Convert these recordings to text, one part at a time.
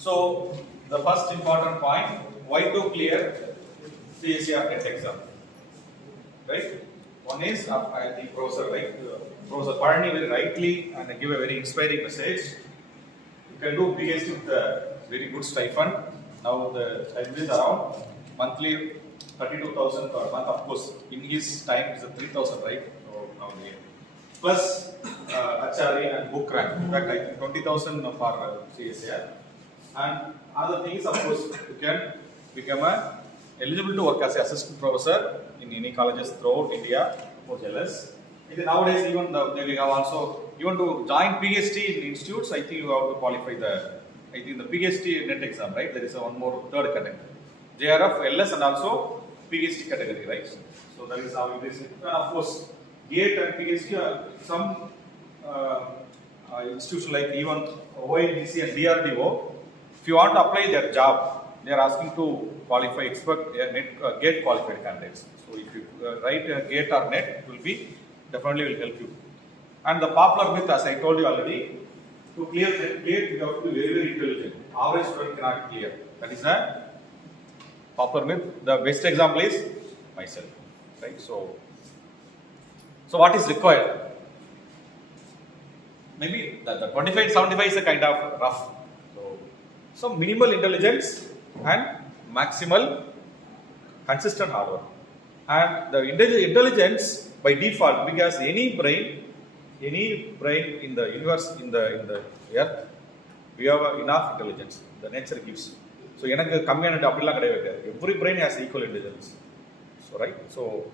So the first important point, why to clear CSIR NET exam, right? One is, I think Professor Parani very rightly and give a very inspiring message. You can do PhD with a very good stipend. Now the stipend is around monthly 32,000 per month. Of course, in his time is 3,000, right? So now plus HRE and book rank. In fact, I think 20,000 for CSIR. And other thing is, of course, you can become eligible to work as an assistant professor in any colleges throughout India for LS. Nowadays, even we have also, even to join PhD in institutes, I think you have to qualify the PhD NET exam, right? There is one more third category, JRF, LS, and also PhD category, right? So that is how it is. And of course, GATE and PhD are some institutions like even ONGC and DRDO. If you want to apply their job, they are asking to qualify expert GATE qualified candidates. So if you write GATE or NET, it will be definitely will help you. And the popular myth, as I told you already, to clear GATE, you have to be very, very intelligent. Average student cannot clear. That is a popular myth. The best example is myself, right? So what is required? Maybe the 25-75 is a kind of rough. So minimal intelligence and maximal consistent hard work. And the intelligence by default, because any brain in the universe, in the earth, we have enough intelligence. The nature gives. So every brain has equal intelligence. So right. So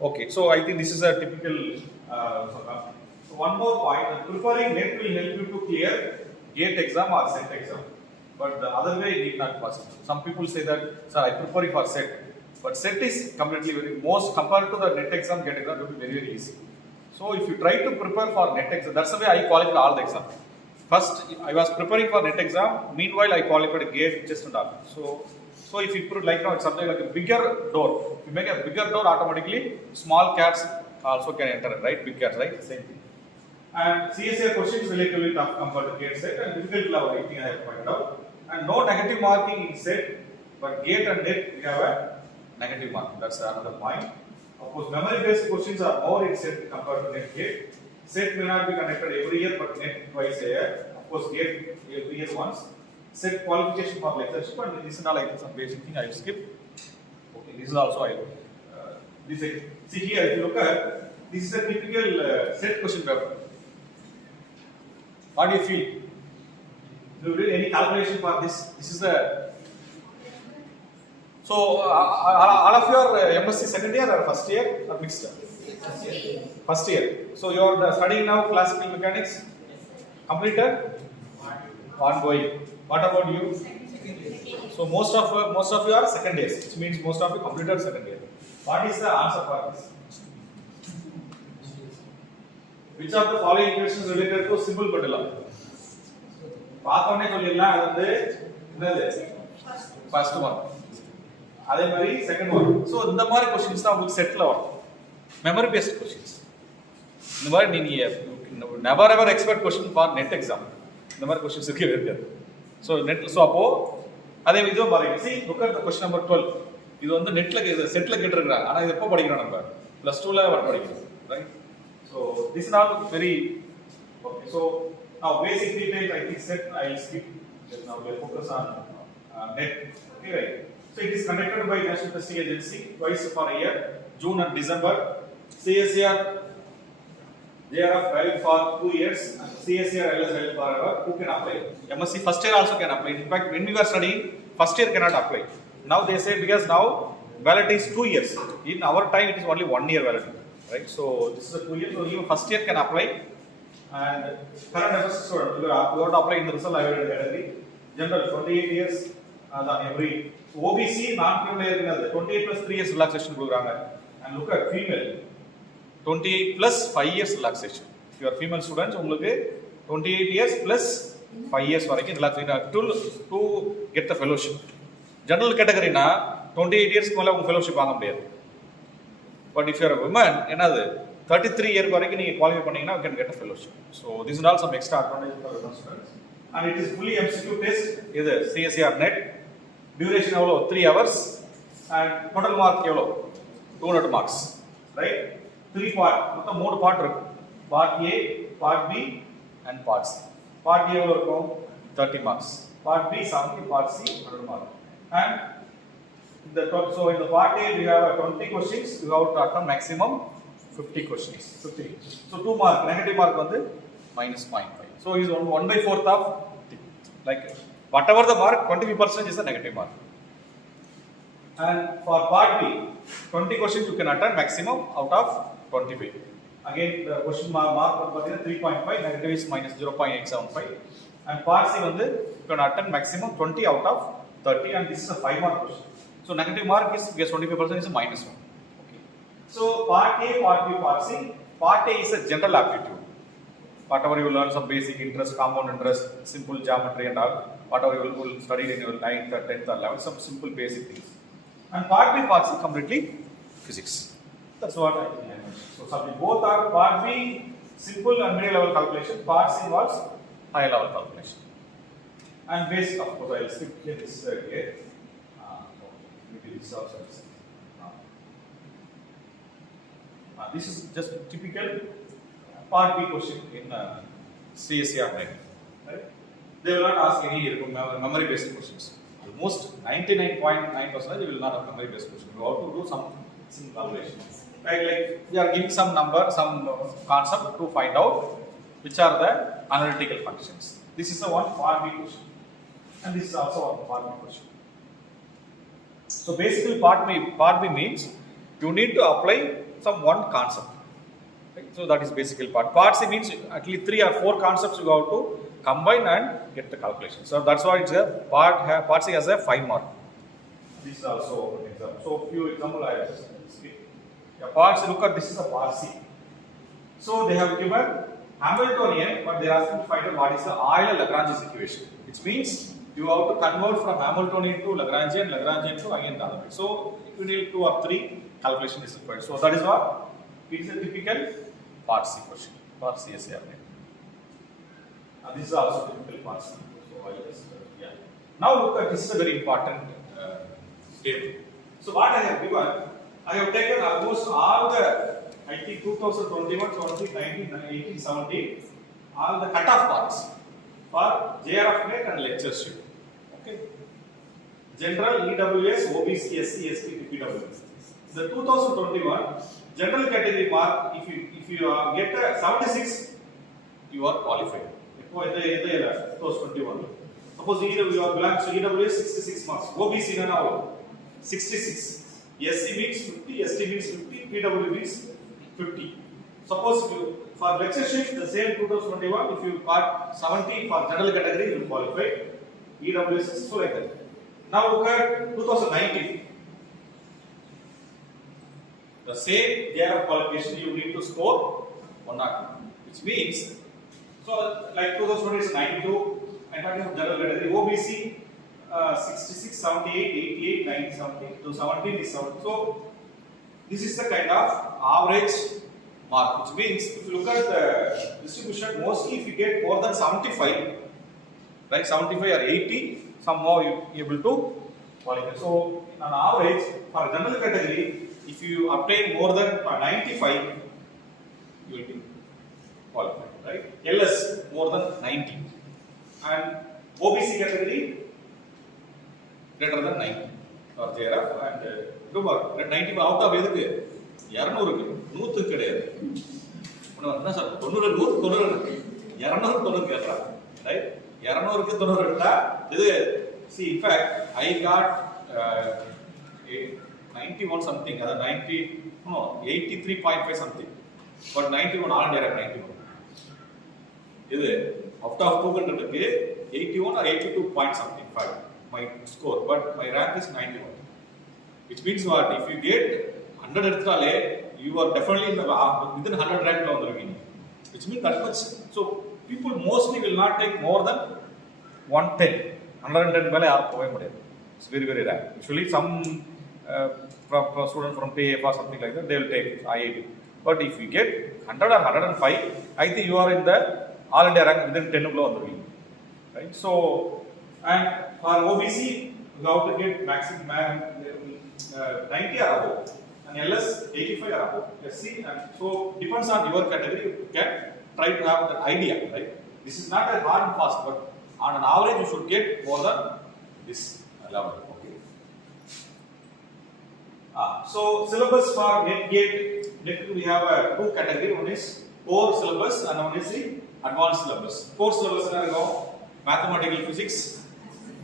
okay. So I think this is a typical. So one more point. Preparing NET will help you to clear GATE exam or SET exam. But the other way it is not possible. Some people say that, sir, I prepare for SET. But SET is completely most compared to the NET exam, GATE exam, it will be very, very easy. So if you try to prepare for NET exam, that's the way I qualified all the exam. First, I was preparing for NET exam. Meanwhile, I qualified GATE just and all. So if you put like now, it's something like a bigger door. If you make a bigger door, automatically small cats also can enter, right? Big cats, right? Same thing. And CSIR questions relatively tough compared to GATE SET and difficult level, I think I have pointed out. And no negative marking in SET, but GATE and NET we have a negative marking. That's another point. Of course, memory-based questions are more in SET compared to NET GATE. SET may not be conducted every year, but NET twice a year. Of course, GATE every year once. SET qualification for lectureship, and this is not like some basic thing I will skip. Okay, this is also see here. If you look at this is a typical SET question paper. What do you feel? Do you do any calculation for this? This is the. So, all of you are MSc second year or first year or mixed? First year. So, you are studying now classical mechanics? Completed? Ongoing. What about you? So, most of you are second years, which means most of you completed second year. What is the answer for this? Which of the following equations related to simple pendulum? பார்த்தோன்னே சொல்லிடலாம் அது வந்து என்னது first one அதே மாதிரி second one so இந்த மாதிரி questions தான் உங்களுக்கு செட்டில் வரும் மெமரி பேஸ்ட் கொஸ்டின்ஸ் இந்த மாதிரி நீங்கள் never ever expect question for net exam இந்த மாதிரி கொஸ்டின்ஸ் இருக்கவே இருக்காது ஸோ நெட் ஸோ அப்போது அதே இதுவும் பாருங்க C look at the question number 12 இது வந்து நெட்டில் செட்டில் கேட்டுருக்காங்க ஆனால் இது எப்போ படிக்கிறோம் நம்ம +2ல படிக்கிறோம் right so this is all very okay so now basic details I think set I will skip. Now we will focus on NET. Okay, right. So it is conducted by National Testing Agency twice for a year, June and December. CSIR JRF valid for 2 years, and CSIR LS valid forever. Who can apply? MSc first year also can apply. In fact, when we were studying, first year cannot apply. Now they say because now validity is 2 years. In our time it is only 1 year validity, right? So this is a 2 years. So even first year can apply. And current affairs student, you have to apply in the result category. General 28 years, every OBC non-criminal 28 plus 3 years relaxation program. And look at female, 28 plus 5 years relaxation. If you are female students, you 28 years plus 5 years relaxation to get the fellowship. General category na 28 years fellowship. But if you are a woman, another 33 years you qualify, you can get a fellowship. So these are all some extra advantages for women students. and it is fully MCQ test. This is CSIR net. Duration எவ்வளோ 3 hours and total mark எவ்வளோ 200 marks, right? 3 part, மொத்தம் 3 part இருக்கும். Part A, Part B and Part C. Part A எவ்வளோ இருக்கும் 30 marks. Part B 70, Part C 100 marks. And so in the Part A we have 20 questions. You have to attempt maximum 50 questions. 50. So 2 mark, negative mark வந்து minus 0.5. So is 1/4 of like whatever the mark, 25% is the negative mark. And for Part B, 20 questions you can attempt maximum out of 25. Again, the question mark is 3.5, negative is minus 0.875. And Part C, you can attempt maximum 20 out of 30, and this is a 5 mark question. So negative mark is, guess 25% is a minus 1. Okay. So Part A, Part B, Part C. Part A is a general aptitude. Whatever you learn, some basic interest, compound interest, simple geometry and all, whatever you will study in your 9th or 10th or 11th, some simple basic things. And Part B, Part C, completely physics. That's what I think. So subject both are Part B, simple and middle level calculation. Part C involves high level calculation. And basic, of course, I will skip here this here. Maybe this also. This is just typical Part B question in CSIR net. Right? They will not ask any memory based questions. Almost 99.9% they will not have memory based questions. You have to do some calculation. Right? Like we are giving some number, some concept to find out which are the analytical functions. This is a one Part B question, and this is also one Part B question. So basically, Part B means you need to apply some one concept. Right? So that is basically Part C means at least 3 or 4 concepts you have to combine and get the calculation. So that's why it's a Part C has a 5 mark. This is also an example. So few example I have skip. Yeah, Part C, look at this is a Part C. So they have given Hamiltonian, but they are asking to find out what is the Euler-Lagrange's equation. Which means you have to convert from Hamiltonian to Lagrangian, Lagrangian to again the other way. So you need 2 or 3 calculation is required. So that is what it is a typical Part C question, Part CSIR. This is also typical Part C. So I just yeah. Now look at this is a very important table. So what I have given, I have taken almost all the I think 2021, 2019, 18, 17, all the cutoff marks for JRF net and lectureship. Okay. General, EWS, OBC, SC, ST, PW. The 2021 general category mark, if you get a 76, you are qualified. 2021. Suppose you are belongs to EWS 66 marks. OBC now 66. SC means 50, ST means 50, PW means 50. Suppose you, for lectureship the same 2021, if you got 70 for general category, you will qualify. EWS is so like that. Now look at 2019. The same JRF qualification you need to score 102, which means so like 2020 is 92, and talking of general category OBC 66, 78, 88, 90, 70, to 17 is 70. So this is the kind of average mark, which means if you look at the distribution, mostly if you get more than 75, right, 75 or 80, somehow you are able to qualify. So on average for general category, if you obtain more than 95, you will be qualified, right? LS more than 90, and OBC category greater than 90 for JRF, and remember 90 out of எதுக்கு 200 க்கு 100 கிடையாது. என்ன sir 90 200 கேட்கறாங்க, right? 200 க்கு 90 எடுத்தா இது see in fact I got 91 something, 90 no 83.5 something, but 91 all direct 91. இது out of 200 க்கு 81 or 82 point something my score, but my rank is 91. Which means what? If you get 100 எடுத்தாலே you are definitely in the within 100 rank ல வந்துருவீங்க. Which means that much. So people mostly will not take more than 110. 110 மேல யாரும் போகவே முடியாது. It's very very rare. Usually some from student from PF or something like that, they will take IIT. But if you get 100 or 105, I think you are in the all India rank within 10 குள்ள வந்துருவீங்க. right? So, and for OBC, you have to get maximum 90 or above, and LS 85 or above. SC, and so depends on your category. You can try to have that idea, right? This is not a hard and fast, but on an average, you should get more than this level. Okay. So syllabus for NET GATE. Next we have two category. One is core syllabus and one is the advanced syllabus. Core syllabus is mathematical physics,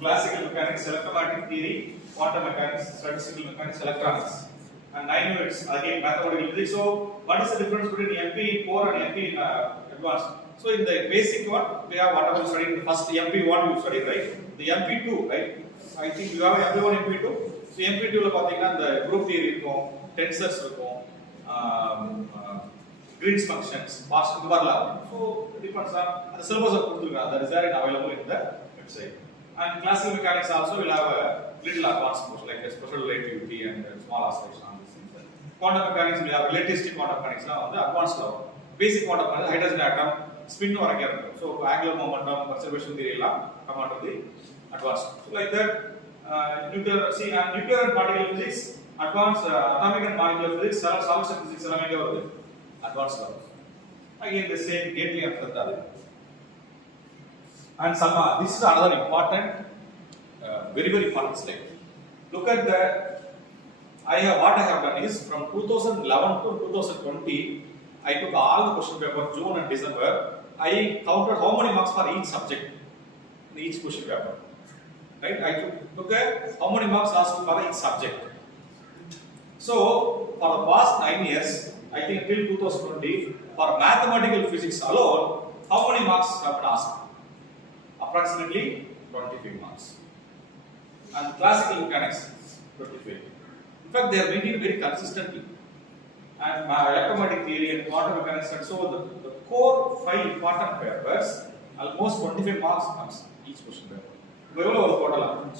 classical mechanics, electromagnetic theory, quantum mechanics, statistical mechanics, electronics. And 9 units again mathematical physics. So what is the difference between MP in core and MP in advanced? So in the basic one, we have whatever you studied in the first MP1 you studied, right? The MP2, right? I think you have MP1, MP2. So MP2 la pathina the group theory irukum, tensors irukum, Green's functions, past ivarla. So depends on the syllabus of kuduthirukanga. That is there and available in the website. And classical mechanics also will have a little advanced course like special relativity and small oscillation. Quantum mechanics will have relativistic quantum mechanics on the advanced level. Basic quantum mechanics, hydrogen atom, spin varaga irukku. So angular momentum, conservation theory ella come under the advanced. So like that, nuclear and particle physics, advanced atomic and molecular physics, solid state physics ella mega varudhu advanced level. Again the same gately after that. And some this is another important, very important slide. Look at the what I have done is from 2011 to 2020, I took all the question paper June and December. I counted how many marks for each subject in each question paper. Right? I took how many marks asked for each subject. So for the past 9 years, I think till 2020, for mathematical physics alone, how many marks have been asked? Approximately 25 marks. And classical mechanics, 25. In fact, they are making very consistently. And electromagnetic theory and quantum mechanics and so the core 5 important papers, almost 25 marks comes each question paper. Very low total.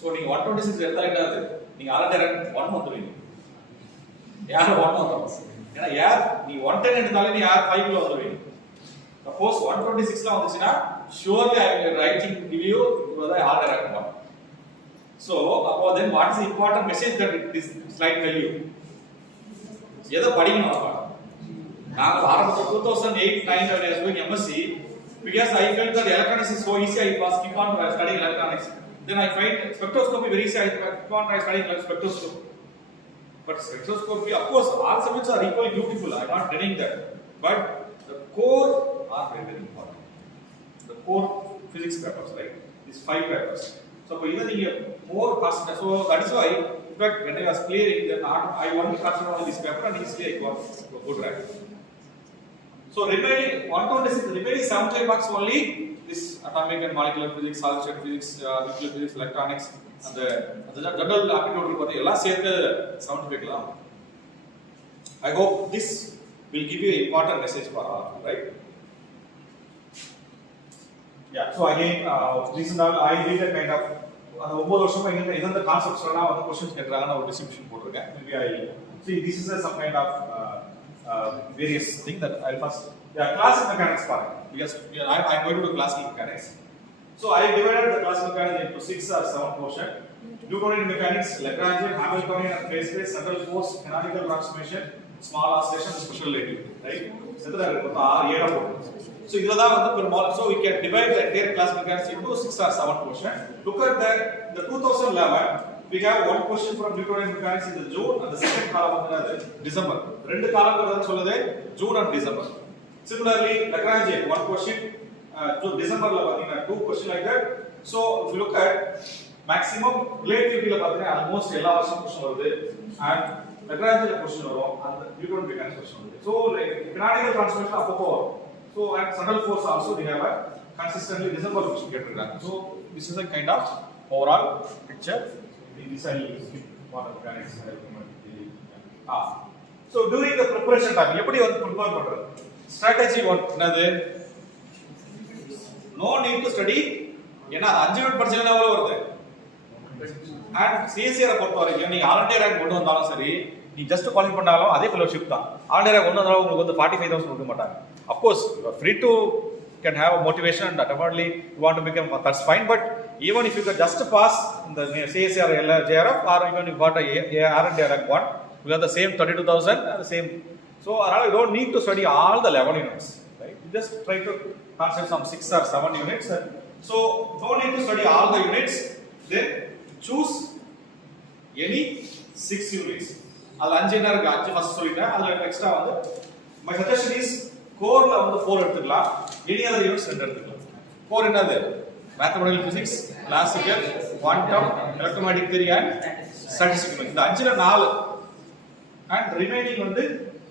So, you 126 you already 1 month. You 1 month. You 110 and you 5 kilos. Suppose 126 surely I will writing give you the harder one. So, then what is the important message that this slide tell you? Yeda padikkanum appa. Naanga Bharat 2008-9 when I was doing MSc, because I felt that electronics is so easy, I was keep on studying electronics. Then I find spectroscopy very easy, I keep on studying spectroscopy. But spectroscopy, of course, all subjects are equally beautiful. I am not denying that. But the core are very, very important. The core physics papers, right? These 5 papers. So, either you more concentrate. So, that is why, in fact, when I was clearing, then I only concentrated on this paper and easily I got a good rank. So, remaining 126, remaining 75 marks only this atomic and molecular physics, solid state physics, nuclear physics, electronics, and the general aptitude, all set 75. I hope this will give you an important message for all, right? Yeah, so again, this is all I did a kind of the concepts the questions get distribution. Maybe I see this is some kind of various thing that I'll first. Yeah, classical mechanics part. Because I'm going to do classical mechanics. So I divided the classical mechanics into 6 or 7 portions. Newtonian mechanics, Lagrangian, Hamiltonian, and phase space, central force, canonical transformation, small oscillation, special relativity. Right? So so we can divide the entire classical mechanics into 6 or 7 portions. Look at the 2011. We have one question from Newtonian mechanics in the June and the second column is December. Two columns June and December. Similarly, Lagrangian, one question, December 2 questions like that. So if you look at maximum relativity almost all questions and Lagrangian question and Newtonian mechanics question. So like canonical transformation so and central force also we have a consistently December question get. So this is a kind of overall picture. This I skip quantum mechanics. So during the preparation time, எப்படி வந்து prepare பண்றது? Strategy what என்னது? No need to study. ஏன்னா 5 unit படிச்சீங்கன்னா எவ்வளவு வருது? And CSIR பொறுத்த வரைக்கும் நீங்க ஆல் இந்தியா ரேங்க் கொண்டு வந்தாலும் சரி, நீ ஜஸ்ட் குவாலிஃபை பண்ணாலும் அதே ஃபெலோஷிப் தான். ஆல் இந்தியா ரேங்க் கொண்டு வந்தாலும் உங்களுக்கு வந்து 45000 கொடுக்க மாட்டாங்க. Of course, you are free to can have a motivation and definitely you want to become, that's fine. But even if you can just pass the CSIR-UGC or even if you got a R&D rank 1, you have the same 32,000 and the same. So you don't need to study all the 11 units, right? You just try to concentrate some 6 or 7 units. So don't need to study all the units. Then choose any 6 units. I'll first extra. My suggestion is core la 4 eduthukalam. Any other units 2 eduthukalam. Core enadhu? Mathematical physics, classical, quantum, electromagnetic theory and statistics. இந்த 5 ல 4. And remaining வந்து,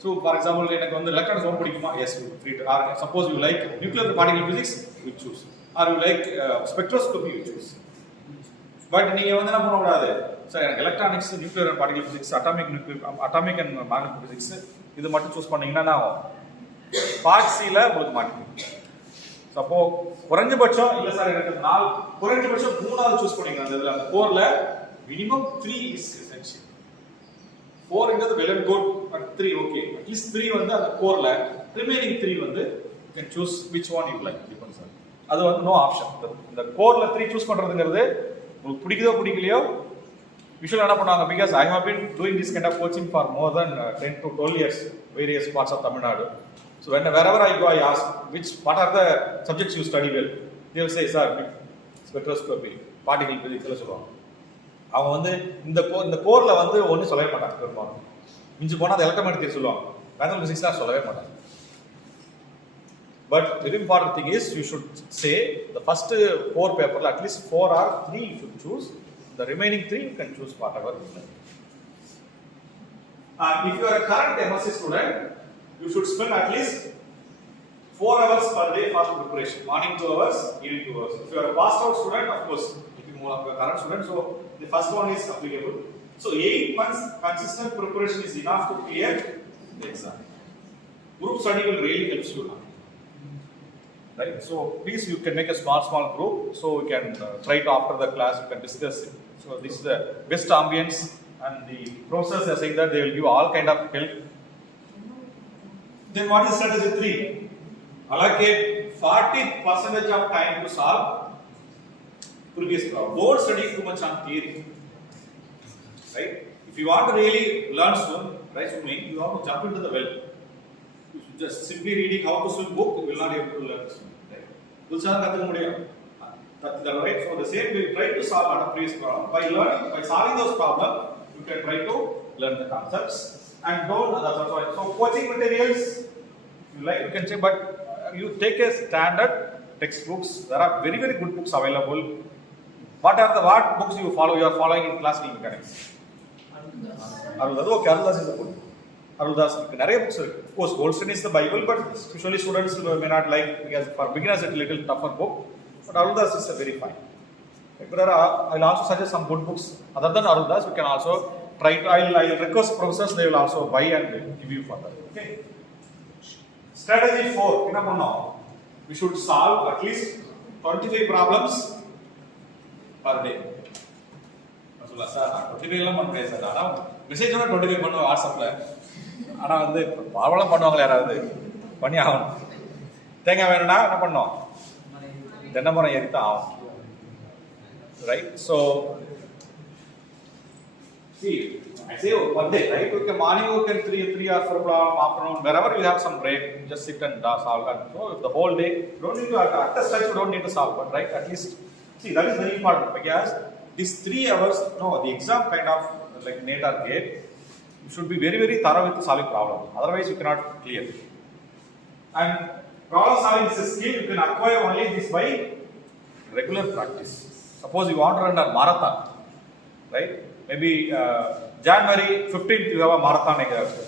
so for example எனக்கு வந்து electronics ரொம்ப பிடிக்குமா? Yes, you free to. Or suppose you like nuclear particle physics, you choose. Or you like spectroscopy, you choose. But நீங்க வந்து என்ன பண்ண கூடாது? சார் எனக்கு electronics, nuclear and particle physics, atomic and magnetic physics இது மட்டும் சூஸ் பண்ணீங்கன்னா நான் பார்ட் சி ல உங்களுக்கு மாட்டீங்க. அப்போ குறைஞ்சபட்சம் இல்ல சார் எனக்கு 4 குறைஞ்சபட்சம் 3 சூஸ் பண்ணீங்க அந்த கோர்ல minimum 3 is essential. 4 is well and good, but 3 okay. At least 3 வந்து அந்த கோர்ல, remaining 3 வந்து you can choose which one you like. Depends on. அது வந்து no option. இந்த கோர்ல 3 சூஸ் பண்றதுங்கிறது உங்களுக்கு பிடிக்குதோ பிடிக்கலையோ usually என்ன பண்ணுவாங்க, because I have been doing this kind of coaching for more than 10 to 12 years various parts of Tamil Nadu. So wherever I go I ask what are the subjects you study well. They will say sir spectroscopy, particle physics எல்லாம் சொல்லுவாங்க. அவங்க வந்து இந்த கோர்ல வந்து ஒன்றும் சொல்லவே மாட்டாங்க. பெரும்பாலும் மிஞ்சி போனால் அது எலக்ட்ரோமேட்டிக் தியரி சொல்லுவாங்க, மேத்தமெட்டிக்ஸ் ஃபிசிக்ஸ்லாம் சொல்லவே மாட்டாங்க. But very important thing is you should say the first 4 பேப்பர்ல at least 4 or 3 you should choose. The remaining 3 you can choose what ever you like. If you are a current MSc student, you should spend at least 4 hours per day for preparation. Morning 2 hours, evening 2 hours. If you are a passed out student, of course, if you are a current student, so the first one is applicable. So 8 months consistent preparation is enough to clear the exam. Group study will really help you now. Right? So please you can make a small group so we can try to after the class we can discuss it. So this is the best ambience and the professors are saying that they will give all kind of help. Then what is strategy 3? Allocate 40% of time to solve previous problem. Don't study too much on theory. Right? If you want to really learn swimming, you have to jump into the well. If you just simply reading how to swim book, you will not be able to learn to swim. Right? Right? So the same way, try to solve on a previous problem. By solving those problems, you can try to learn the concepts. And don't, so coaching materials, you like, you can say, but you take a standard textbooks. There are very good books available. What books you follow? You are following in classical mechanics. Aruldas is a good. Aruldas, நிறைய books இருக்கு. Of course, Goldstein is the Bible, but usually students may not like because for beginners it's a little tougher book. But Aruldas is a very fine. But I'll also suggest some good books. Other than Aruldas, we can also try to. I'll request professors, they will also buy and give you further. Okay. Strategy 4. என்ன பண்ணோம்? We should solve at least 25 problems per day. சொல்ல sir 25 எல்லாம் பண்ண முடியாது sir. ஆனா message ஒன்று 25 பண்ணுவோம் வாட்ஸ்அப்ல. ஆனா வந்து பாவலாம் பண்ணுவாங்களா யாராவது? பண்ணி ஆகணும். தேங்காய் வேணும்னா என்ன பண்ணோம்? தென்னை மரம் ஏறித்தான் ஆகும். Right? So see, I say one day, right? Okay, morning you can 3 or 4 problem, afternoon, wherever you have some break, just sit and solve. And so if the whole day, don't need to at the stretch, you don't need to solve, but right? At least see that is very important because these 3 hours, no, the exam kind of like NET or GATE, you should be very thorough with solving problem. Otherwise, you cannot clear. And problem solving is a skill you can acquire only this by regular practice. Suppose you want to run a marathon, right? Maybe January 15th you have a marathon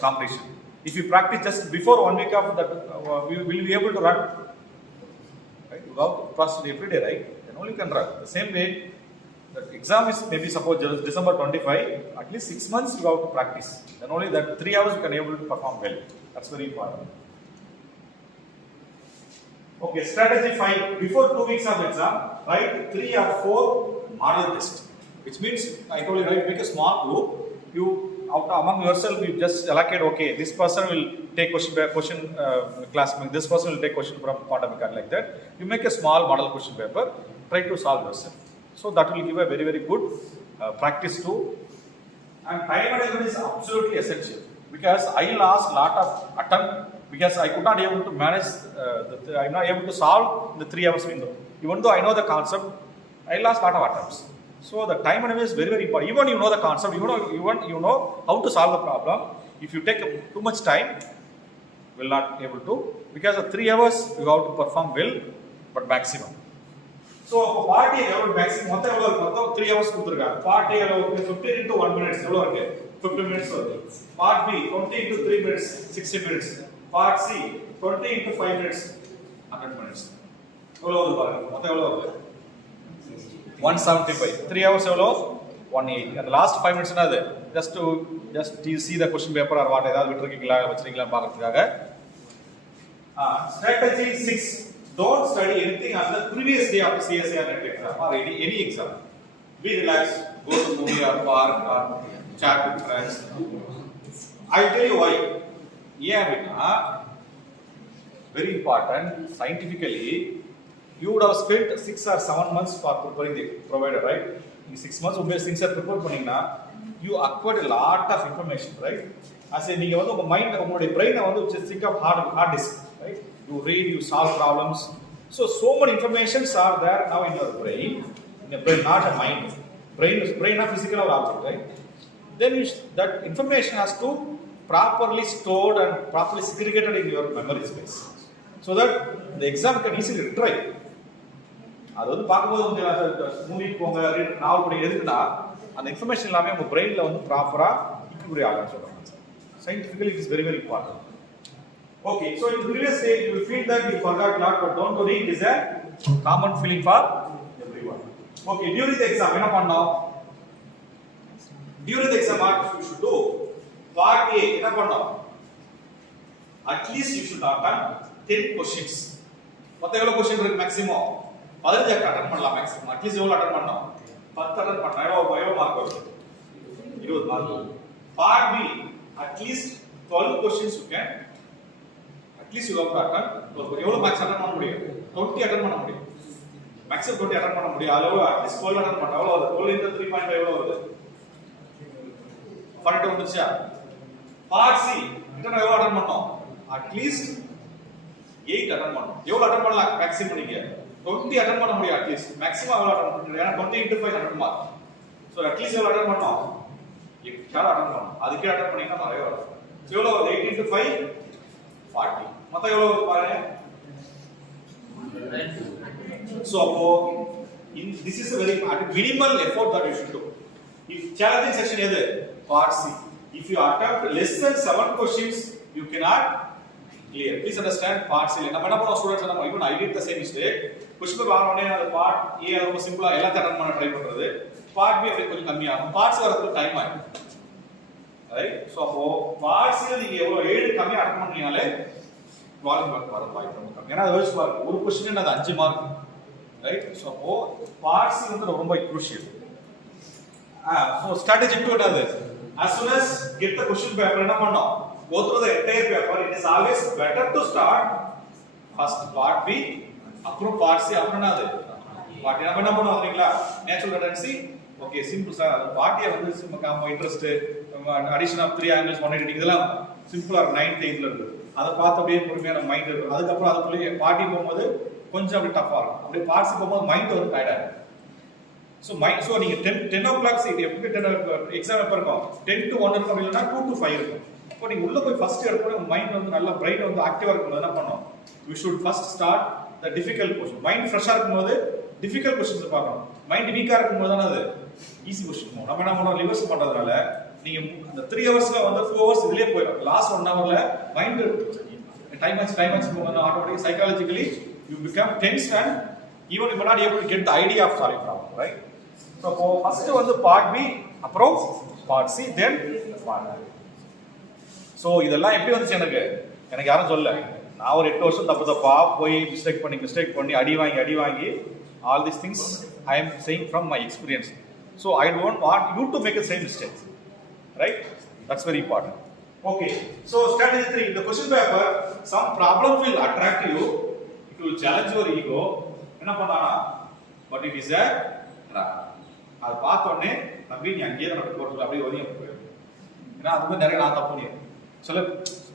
competition. If you practice just before 1 week of that, will you be able to run? Right? You have to practice every day, right? Then only you can run. The same way, the exam is maybe suppose December 25. At least 6 months you have to practice. Then only that 3 hours you can able to perform well. That's very important. Okay, strategy 5. Before 2 weeks of exam, write 3 or 4 model tests. Which means, I told you, right, make a small group. You among yourself you just allocate, okay, this person will take question class, this person will take question from quantum mechanics, like that. You make a small model question paper, try to solve yourself. So that will give a very, very good practice too. And time management is absolutely essential, because I lost lot of attempt because I could not able to manage, I'm not able to solve the 3 hours window. Even though I know the concept, I lost lot of attempts. So the time management is very, very important. Even you know the concept, you know how to solve the problem. If you take too much time, will not able to, because of 3 hours you have to perform well, but maximum. So part A எவ்வளவு maximum மொத்தம் எவ்வளவு இருக்கு? மொத்தம் 3 hours கொடுத்திருக்காங்க. Part A எவ்வளவு இருக்கு? 15 into 1 minutes எவ்வளவு இருக்கு? 15 minutes வருது. Part B 20 into 3 minutes 60 minutes. Part C 20 into 5 minutes 100 minutes. எவ்வளவு வருது பாருங்க. மொத்தம் எவ்வளவு வருது? 175. 3 hours எவ்வளவு? 180. And the last 5 minutes என்னது? Just you see the question paper or what, ஏதாவது விட்டுருக்கீங்களா வச்சிருக்கீங்களா பார்க்கிறதுக்காக. Strategy 6. Don't study anything on the previous day of the CSIR net exam or any exam. Be relaxed, go to movie or park or chat with friends. I'll tell you why. Very important, scientifically, you would have spent 6 or 7 months for preparing the provider, right? In 6 months, things are prepared, you acquired a lot of information, right? As a mind, your brain, think of hard disk, right? You read, you solve problems. So many informations are there now in your brain. In your brain, not a mind. Brain is a physical object, right? Then that information has to properly stored and properly segregated in your memory space, so that the exam can easily retrieve. அது வந்து பாக்கும்போது வந்து movie போங்க நாவல் படி எதுக்குன்னா அந்த information எல்லாமே உங்க பிரெயின்ல வந்து ப்ராப்பரா இன்க்ளூட் ஆகும்னு சொல்றாங்க. Scientifically it is very, very important. Okay, so in the previous day you will feel that you forgot lot, but don't worry, it is a common feeling for everyone. Okay, during the exam என்ன பண்ணோம்? During the exam what you should do? Part A என்ன பண்ணோம்? At least you should attempt 10 questions. மொத்தம் எவ்வளவு question இருக்கு maximum? 15 attend பண்ணலாம் maximum. at least எவ்வளவு attend பண்ணோம்? 10 அட்டெண்ட் பண்ணா எவ்வளவு மார்க் வரும்? 20 மார்க் வரும். Part B at least 12 questions you can, at least you have to attempt 12. எவ்வளவு மேக்ஸ் அட்டெண்ட் பண்ண முடியும்? 20 அட்டெண்ட் பண்ண முடியும். மேக்ஸிமம் 20 அட்டெண்ட் பண்ண முடியும். அதுல at least 12 அட்டெண்ட் பண்ணா எவ்வளவு வருது? 12 into 3.5 எவ்வளவு வருது? 42 வந்துச்சா? Part C எத்தனை எவ்வளவு அட்டெண்ட் பண்ணோம்? at least 8 அட்டெண்ட் பண்ணோம். எவ்வளவு அட்டெண்ட் பண்ணலாம் மேக்ஸிமம் நீங்க? 20 அட்டெண்ட் பண்ண முடியும் at least. மேக்ஸிமம் எவ்வளவு அட்டெண்ட் பண்ண முடியும்? ஏனா 20 into 5 100 mark. So at least எவ்வளவு அட்டெண்ட் பண்ணோம்? 8 அட்டெண்ட் பண்ணோம். அதுக்கு அட்டெண்ட் பண்ணீங்கன்னா நிறைய வரும். சோ எவ்வளவு வருது? 8 into 5 40. மொத்தம் எவ்வளவு வருது பாருங்க. So this is a very minimal effort that you should do. If challenging section எது? Part C. If you attempt less than 7 questions, you cannot clear. Please understand part C. நம்ம என்ன பண்ணோம் ஸ்டூடண்ட்ஸ், நம்ம even I did the same mistake. question paper வாங்குனே அந்த part A ரொம்ப சிம்பிளா எல்லாத்தையும் அட்டெண்ட் பண்ண ட்ரை பண்றது. part B அப்படியே கொஞ்சம் கம்மியா ஆகும். parts வரதுக்கு டைம் ஆகும். ரைட்? சோ அப்போ part C நீங்க எவ்வளவு 7 கம்மியா அட்டெண்ட் பண்ணீங்கனாலே வால்யூம் மார்க் வர வாய்ப்பு ரொம்ப கம்மி. ஏன்னா அது யோசிச்சு பாருங்க, ஒரு क्वेश्चन அது 5 மார்க். ரைட்? சோ அப்போ part C வந்து ரொம்ப crucial. So strategy 2 என்னது? As soon as get the question paper என்ன பண்ணோம்? Go through the entire paper. It is always better to start first part B, அப்புறம் part C, அப்புறம் என்னது? part A. நம்ம என்ன பண்ணுவோம் தெரியுங்களா? Natural tendency. Okay, simple sir. அது part A வந்து நம்ம இன்ட்ரஸ்ட், அடிஷன் ஆஃப் 3 angles 180 இதெல்லாம் சிம்பிளா 9th 8th ல இருக்கு. அத பார்த்து அப்படியே பொறுமையா நம்ம மைண்ட் இருக்கும். அதுக்கு அப்புறம் அதுக்குள்ளே part B போகும்போது கொஞ்சம் அப்படியே டஃபா இருக்கும். அப்படியே part C போகும்போது மைண்ட் வந்து டயர்டா இருக்கும். So நீங்க 10 o'clock சீட் எப்படி 10 எக்ஸாம் எப்ப இருக்கும்? 10 to 1 இருக்கும், இல்லனா 2 to 5 இருக்கும். இப்போ நீங்க உள்ள போய் ஃபர்ஸ்ட் எடுக்கணும், உங்க மைண்ட் வந்து நல்ல பிரைன் வந்து ஆக்டிவா இருக்கும். என்ன பண்ணனும்? We should first start the difficult question. Mind ஃப்ரெஷா இருக்கும்போது difficult questions பார்க்கணும். மைண்ட் வீக்கா இருக்கும்போது தான் அது ஈஸி क्वेश्चन போகும். நம்ம என்ன பண்ணோம்? ரிவர்ஸ் பண்றதுனால நீங்க அந்த 3 ஹவர்ஸ்ல வந்து 2 ஹவர்ஸ் இதுலயே போயிடும். லாஸ்ட் 1 ஹவர்ல மைண்ட் டைம் ஆச்சு போகும்போது automatically psychologically you become tense and even you are not able to get the idea of solving problem, right? So first வந்து part B, அப்புறம் part C, then part A. So இதெல்லாம் எப்படி வந்துச்சு எனக்கு யாரும் சொல்ல. நான் ஒரு 8 வருஷம் தப்பா போய் மிஸ்டேக் பண்ணி அடி வாங்கி all these things I am saying from my experience. So I don't want you to make the same mistake, right? That's very important. Okay, so strategy 3. In the question paper, some problems will attract you. It will challenge your ego. என்ன பண்ணானா? But it is a trap. அது பார்த்த உடனே நம்பி நீ அங்கேயே நடக்க போறது அப்படியே ஒதுங்கி போயிடும். ஏன்னா அது மாதிரி நிறைய நான் தப்பு பண்ணிடுறேன். சில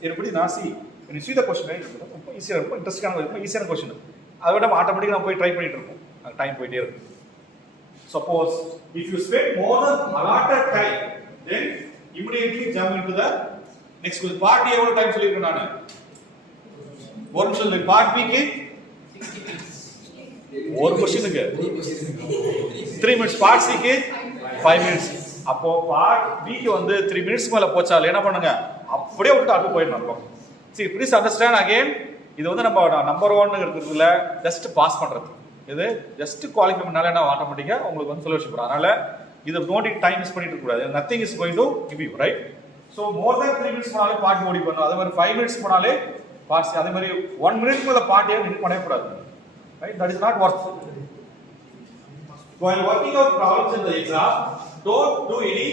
எப்படி நாசி when you see the question ரொம்ப ஈஸியாக இருக்கும், இன்ட்ரெஸ்டிங்கான இருக்கும், ஈஸியான கொஸ்டின். அதை விட ஆட்டோமேட்டிக்காக நம்ம போய் ட்ரை பண்ணிட்டு இருக்கோம். அது டைம் போயிட்டே இருக்கும். Suppose if you spend more than allotted time, then immediately jump into the next question. Part A எவ்வளவு டைம் சொல்லிருக்கேன் நான்? ஒரு நிமிஷம் இல்லை. Part B க்கு 60 minutes. ஒரு கொஸ்டினுக்கு 3 minutes. Part C க்கு 5 minutes. அப்போ Part B க்கு வந்து 3 minutes மேல போச்சால என்ன பண்ணுங்க? அப்படியே விட்டு அடுத்து போயிடணும். See, please understand again, இது வந்து நம்ம நம்பர் 1 இருக்குதுல ஜஸ்ட் பாஸ் பண்றது. இது ஜஸ்ட் குவாலிஃபை பண்ணாலே என்ன ஆட்டோமேட்டிக்கா உங்களுக்கு வந்து சொல்யூஷன் வரும். அதனால இது நோட் டைம் மிஸ் பண்ணிட்டு இருக்க கூடாது. nothing is going to give you, right? So more than 3 minutes போனாலே பார்ட் ஓடி பண்ணனும். அதே மாதிரி 5 minutes போனாலே பார்ட், அதே மாதிரி 1 minute மேல பார்ட் ஏ நின்னு பண்ணவே கூடாது. Right? That is not worth. While working out problems in the exam, don't do any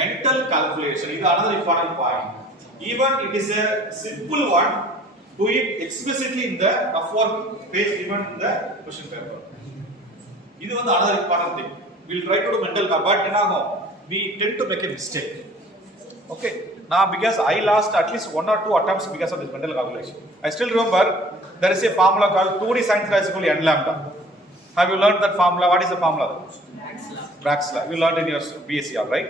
mental calculation. This is another important point. Even it is a simple one, do it explicitly in the rough work page given in the question paper. This is another important thing. We will try to do mental calculation, but we tend to make a mistake. Okay. Now, because I lost at least 1 or 2 attempts because of this mental calculation. I still remember there is a formula called 2D sin theta is equal to n lambda. Have you learned that formula? What is the formula? Bragg's law. You learned in your BSc, right?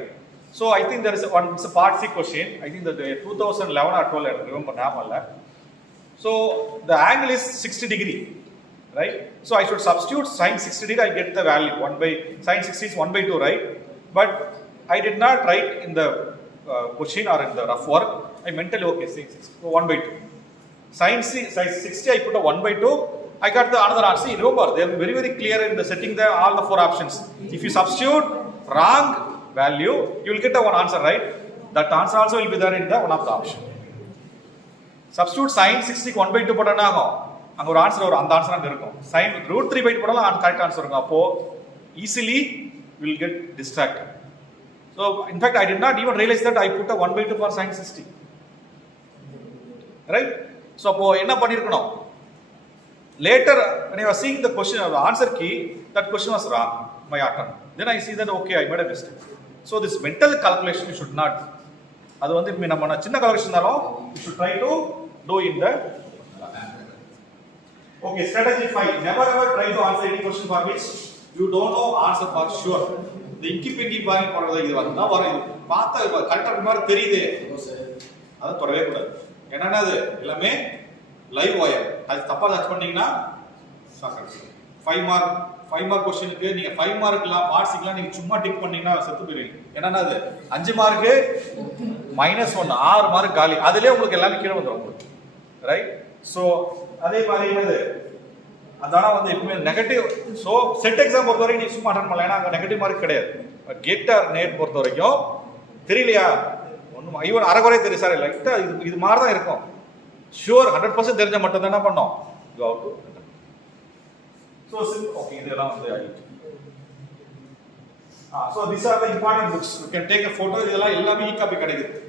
So I think there is one. It's a part C question. I think that 2011 or 12. I remember now. So the angle is 60 degree, right? So I should substitute sin 60 degree. I get the value 1 by sin 60 is 1 by 2, right? But I did not write in the question or in the rough work. I mentally okay sin 60, so 1 by 2. Sin 60 I put a 1 by 2. I got the another answer. Remember, they are very very clear in the setting the all the 4 options. If you substitute wrong value, you will get the one answer, right? That answer also will be there in the one of the option. Substitute sin 60 1 by 2 போட்டா ஆகும். அங்க ஒரு answer வரும். அந்த answer அங்க இருக்கும். sin √3 by 2 போட்டாலும் அந்த கரெக்ட் ஆன்சர் இருக்கும். அப்போ easily will get distracted. So in fact I did not even realize that I put a 1 by 2 for sin 60. Right? So அப்போ என்ன பண்ணிருக்கணும்? Later when I was seeing the question or the answer key, that question was wrong by attempt. Then I see that okay, I made a mistake. So this mental calculation you should not. அது வந்து நம்ம சின்ன calculation இருந்தாலும் you should try to do in the. Okay, strategy 5. Never ever try to answer any question for which you don't know answer for sure. The inky point போடுறது இது வந்து வரும். பார்த்தா கரெக்டா மாதிரி தெரியுதே, அது தொடவே கூடாது. என்னன்னா அது எல்லாமே லைவ் வயர். அது தப்பா டச் பண்ணீங்கன்னா 5 மார்க் क्वेश्चनக்கு நீங்க 5 மார்க்லாம் வாட்ஸ்அப்லாம் நீங்க சும்மா டிக் பண்ணீங்கன்னா செத்து போயிடுவீங்க. என்னன்னா அது 5 மார்க் -1 6 மார்க் காலி. அதிலே உங்களுக்கு எல்லாமே கீழ வந்துரும் உங்களுக்கு. ரைட்? சோ அதே மாதிரி என்னது அதான வந்து எப்பவுமே நெகட்டிவ். சோ செட் எக்ஸாம் பொறுத்த வரைக்கும் நீ சும்மா அட்டெண்ட் பண்ணலாம். ஏன்னா அங்க நெகட்டிவ் மார்க் கிடையாது. கெட் ஆர் நேட் பொறுத்த வரைக்கும் தெரியலையா ஒண்ணும் ஐவன் அரைகுறை தெரியும் சார் லைட்டா இது மாதிரி தான் இருக்கும். ஷூர் 100% தெரிஞ்ச மட்டும் தான் என்ன பண்ணோம். You have to. So okay, இதெல்லாம் வந்து ஆயிடுச்சு. So these are the important books. You can take a photo. இதெல்லாம் எல்லாமே e-copy கிடைக்குது.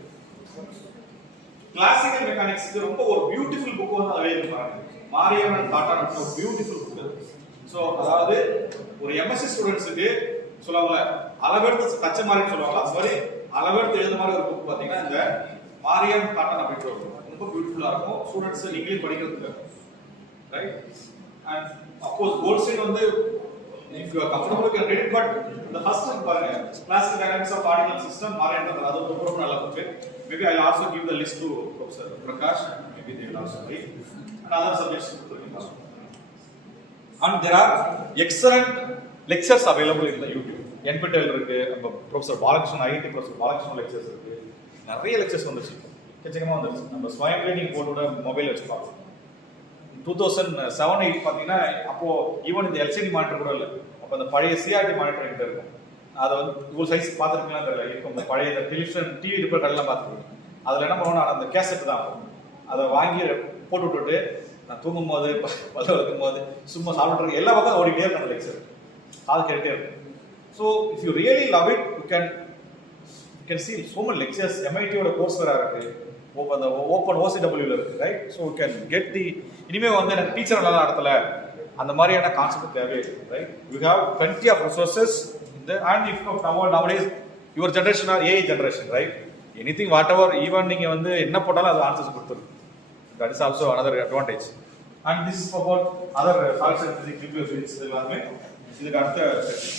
Classical mechanics இது ரொம்ப ஒரு பியூட்டிஃபுல் புக் வந்து அவைலபிள் பாருங்க. மாரியம்மன் டாட்டா ஒரு பியூட்டிஃபுல் புக். So அதாவது ஒரு MSc ஸ்டூடண்ட்ஸ்க்கு சொல்லுவாங்கல அளவெடுத்து தச்ச மாதிரி சொல்லுவாங்க. அது மாதிரி அளவெடுத்து எழுத மாதிரி ஒரு புக் பாத்தீங்கன்னா இந்த மாரியம்மன் டாட்டா அப்படின்ற ஒரு ரொம்ப பியூட்டிஃபுல்லா இருக்கும். ஸ்டூடண்ட்ஸ் இங்கிலீஷ் படிக்கிறதுக்கு. Right? And of course gold standard வந்து if you are comfortable you can read it, but the first one பாருங்க classical dynamics of particle system Mariamman அது ரொம்ப நல்ல book. Maybe I'll also give the list to Professor Prakash. Maybe they will also read and other subjects. And there are excellent lectures available in the YouTube. NPTEL இருக்கு, நம்ம professor Balakrishnan IIT professor Balakrishnan lectures இருக்கு. நிறைய lectures வந்துச்சு. எக்கச்சக்கமா வந்துச்சு. நம்ம ஸ்வயம் training போர்டோட mobile வச்சு பார்க்கலாம். 2007-8 பாத்தீங்கன்னா அப்போ ஈவன் இந்த LCD மானிட்டர் கூட இல்ல. அப்ப அந்த பழைய CRT மானிட்டர் கிட்ட இருக்கும். அத வந்து இவ்வளவு சைஸ் பாத்துருக்கீங்களா தெரியல. இப்போ இந்த பழைய டெலிவிஷன் டிவி ரிப்பேர் கடையில பாத்துருக்கீங்க. அதுல என்ன பண்ணுவோம், அந்த கேசட் தான் அதை வாங்கி போட்டு விட்டுட்டு நான் தூங்கும் போது பல்ல வைக்கும் போது சும்மா சாப்பிட்டு எல்லா பக்கம் ஓடிட்டே இருக்கும் லெக்சர். அது கேட்டே இருக்கும். So if you really love it you can can see so many lectures, MIT oda course வேற இருக்கு, ஓப்பன் OCW ல இருக்கு, right? So you can get the, இனிமே வந்து எனக்கு டீச்சர் நல்லா நடத்தல அந்த மாதிரியான கான்செப்ட் தேவையே இல்லை, right? We have plenty of resources in the, and if nowadays your generation are AI generation, right? Anything whatever, even நீங்க வந்து என்ன போட்டாலும் அது ஆன்சர்ஸ் கொடுத்துரும். That is also another advantage. And this is about other fraction physics, nuclear physics எல்லாமே இதுக்கு அடுத்த section.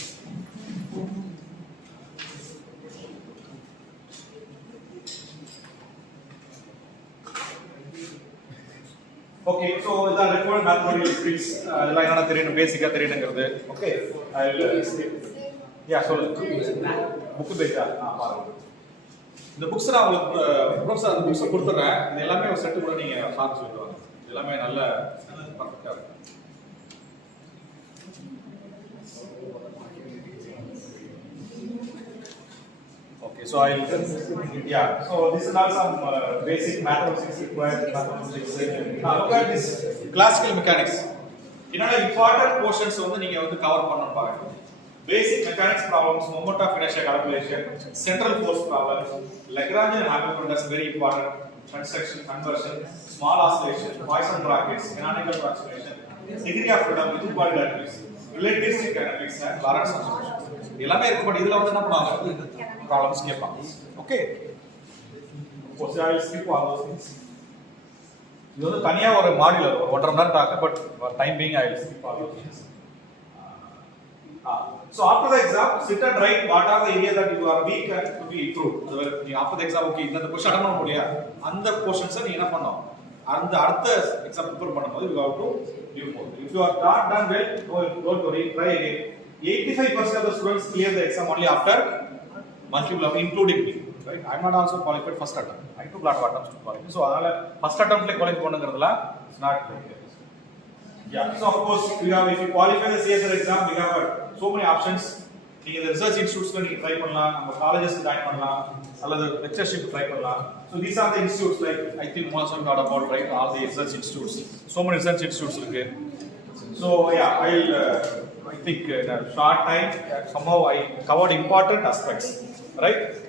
Okay, so the required mathematical skills இதெல்லாம் என்னென்ன தெரியணும், பேசிக்கா தெரியணுங்கிறது. Okay, I will yeah, சொல்லுங்க. புக் பேஜா பாருங்க. இந்த புக்ஸ் நான் உங்களுக்கு ப்ரொஃபசர் அந்த புக்ஸ் கொடுத்துறேன். இது எல்லாமே ஒரு செட் கூட நீங்க சார்ட் சொல்லுவாங்க. எல்லாமே நல்ல பர்ஃபெக்ட்டா இருக்கு. Okay, so I'll yeah, so this is not some basic mathematics required mathematics. Now look at this classical mechanics. என்னோட important portions வந்து நீங்க வந்து கவர் பண்ணனும் பாருங்க. Basic mechanics problems, moment of inertia calculation, central force problems, Lagrange and Hamilton, that's very important, construction, conversion, small oscillation, Poisson brackets, canonical approximation, degree of freedom, with body dynamics, relativistic dynamics and Lorentz transformation. எல்லாமே இருக்கு, but இதுல வந்து என்ன பண்ணுவாங்க, problems கேட்பாங்க. Okay, of course I will skip all those things. இது வந்து தனியா ஒரு மாடியூல் ஒரு 1.5 மணி நேரம் talk, but time being I will skip all those things. So after the exam, sit and write what are the areas that you are weak and to be improved. After the exam, okay, இந்த question attend பண்ண முடியா, அந்த questions நீ என்ன பண்ணனும், அந்த அடுத்த exam prepare பண்ணும்போது you have to do more. If you are not done well, don't worry, try again. 85% of the students clear the exam only after multiple, including me, right? I am not also qualified first attempt. I took lot of attempts to qualify. So அதனால first attempt ல qualify பண்ணுங்கிறதுல it's not like yeah. So of course we have, if you qualify the CSIR exam, we have so many options. நீங்க இந்த research இன்ஸ்டிடியூட்ஸ்ல நீங்க try பண்ணலாம், நம்ம காலேஜஸ்ல join பண்ணலாம், அல்லது lectureship try பண்ணலாம். So these are the institutes, like I think most of you know about, right? All the research institutes, so many research institutes இருக்கு. So yeah, I think in a short time somehow I covered important aspects, right?